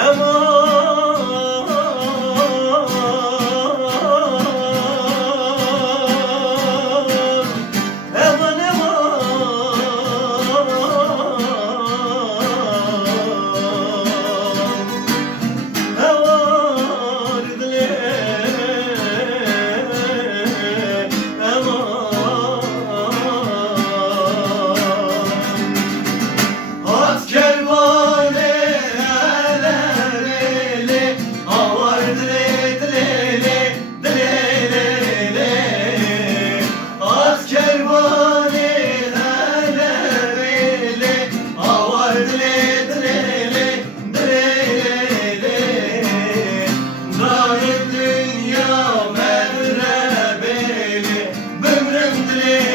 amor. André.